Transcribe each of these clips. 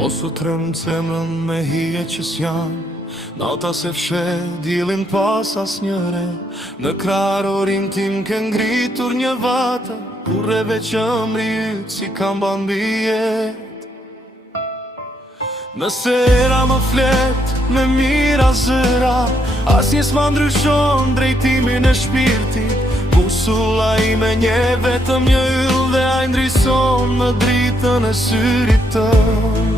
Mos u trem zemrën me hije që s'jan, nata se fshe dilin pas as njëre. Në krarorin tim ke ngritur një vate, kurreve që mrit si kam ban bijet. Nëse era më flet me mira zëra, as një s'ma ndryshon drejtimin e shpirtit. Busulla ime nje vetëm një yll dhe ai ndrison në dritën e syrit tëm.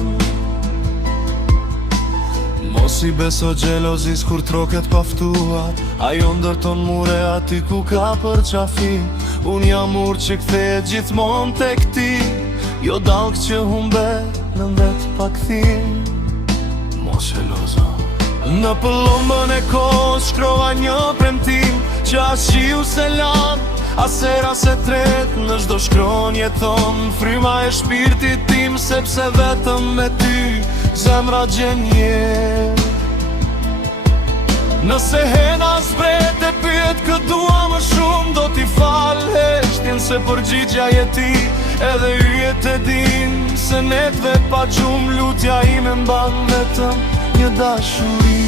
Mos i beso gjelozis kur troket paftuat, ajo ndërton mure aty ku ka për qafim. Unë jam ur që kthehet gjithmon tek ti, jo dalk që humbet në ndet pa kthim. Mos gjelozo. Në pëllombën e kohës shkrova një premtim, që as qiu se lan, as era se tret, në çdo shkronje thon fryma e shpirtit tim, sepse vetëm me ty zemra gjen jetë. Nëse hena zbret e pyet kë dua më shumë, do t'i fal heshtjen se përgjigja je ti. Edhe yjet e din se netve pa gjumë, lutja ime mban vetëm një dashuri.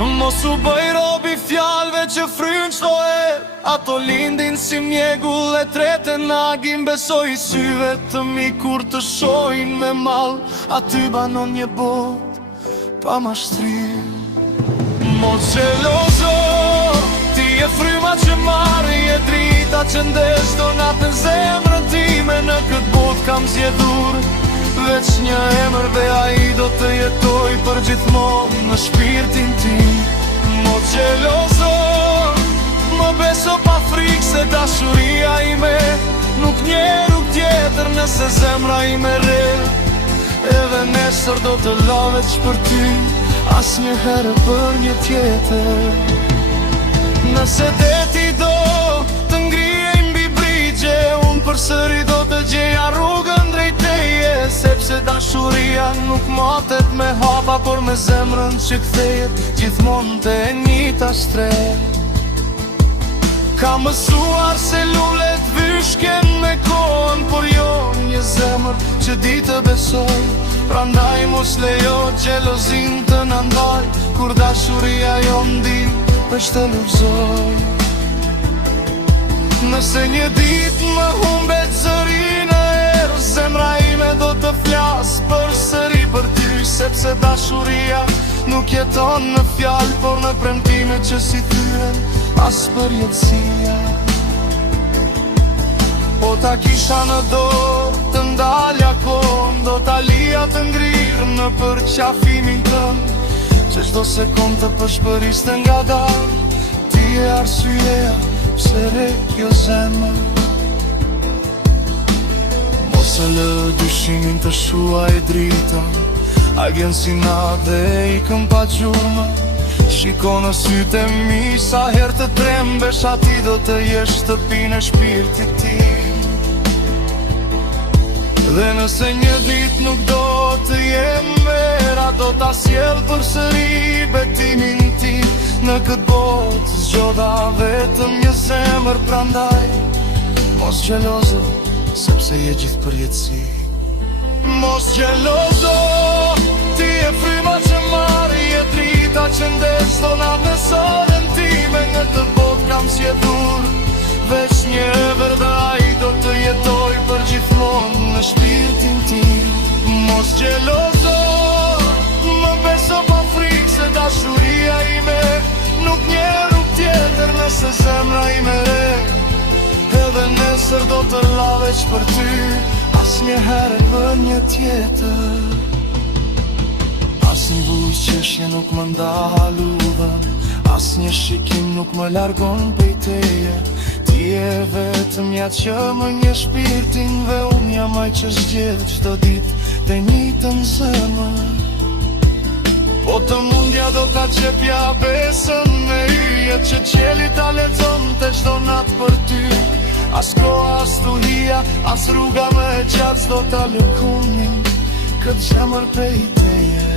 Mos u bëj robi fjalve që fryn çdo herë, ato lindin si mjegull e tretë nagin. Besoj syve të mi kur të shohin me mall, aty banon një bot pa mashtrim. Mos gjelozo, ti e fryma që marrë, je drita që ndesh do natën zemrën time. Në këtë bot kam zgjedhur veç një emër dhe ai do të jetoj për gjithmonë në shpirtin tim. Mos gjelozo, më beso pa frikë se dashuria ime nuk nje rrug tjetër nëse zemra ime rrel. Edhe nesër do të laveç për ty, as një herë për një tjetër. Nëse deti do të ngrijej mbi brigje, unë përsëri do të gjeja rrugën drejt teje. Sepse dashuria nuk matet me hapa, por me zemrën që kthehet gjithmonë te e njëjta shtret. Ka mësuar se lulet vyshken me kohën, por jo një zemër që di të besoj. Prandaj mos lejo gjelozin të na ndaj, kur dashuria jo ndi veç të lulzoj. Nëse një dit më humbet zëri në erë, zemra ime do të flas përsëri për ty. Sepse dashuria nuk jeton në fjalë, por në premtime që si thyen as për jetësia. Po ta kisha në dorë të ndalja kohën, do ta lija të ngrirë në përqafimin tëm, që çdo sekond të përshpëriste nga dalë. Ti e arsyeja pse re kjo zemër. Mos e lë dyshimin të shuaj dritën, agjen si na dhe ikën pa gjurmë. Shiko në sytë e mi sa her të trembesh, ati do të jesh shtëpinë e shpirtit tim. Dhe nëse një dit nuk do të jem vera, do ta sjell përsëri betimin tim. Në këtë botë zgjodha vetëm një zemër, prandaj mos gjelozo, sepse je gjithë përjetësi. Mos gjelozo, ti e fryma që marrë, je drita që ndesh do natën sorën time. Në këtë botë kam zgjedhur veç një emër dhe ai do të jetoj për gjithmonë në shpirtin tim. Mos gjelozo, më beso pa frikë se dashuria ime nuk nje rrug tjetër nëse zemra ime re. Edhe nesër do të laveç për ty, as një herë për një tjetër. As një bujë qeshje nuk më ndaluvan, as një shikim nuk më largon prej teje. Ti e vetëm ja që më një shpirtin, dhe unë jam ai që zgjedh çdo ditë të njëjtën zemër. Po të mundja do ta qepja besën me yjet që qielli ta lexon te çdo natë për ty. As koha, as tuhia, as rruga më e gjatë s'do ta lëkunin këtë zemër prej teje.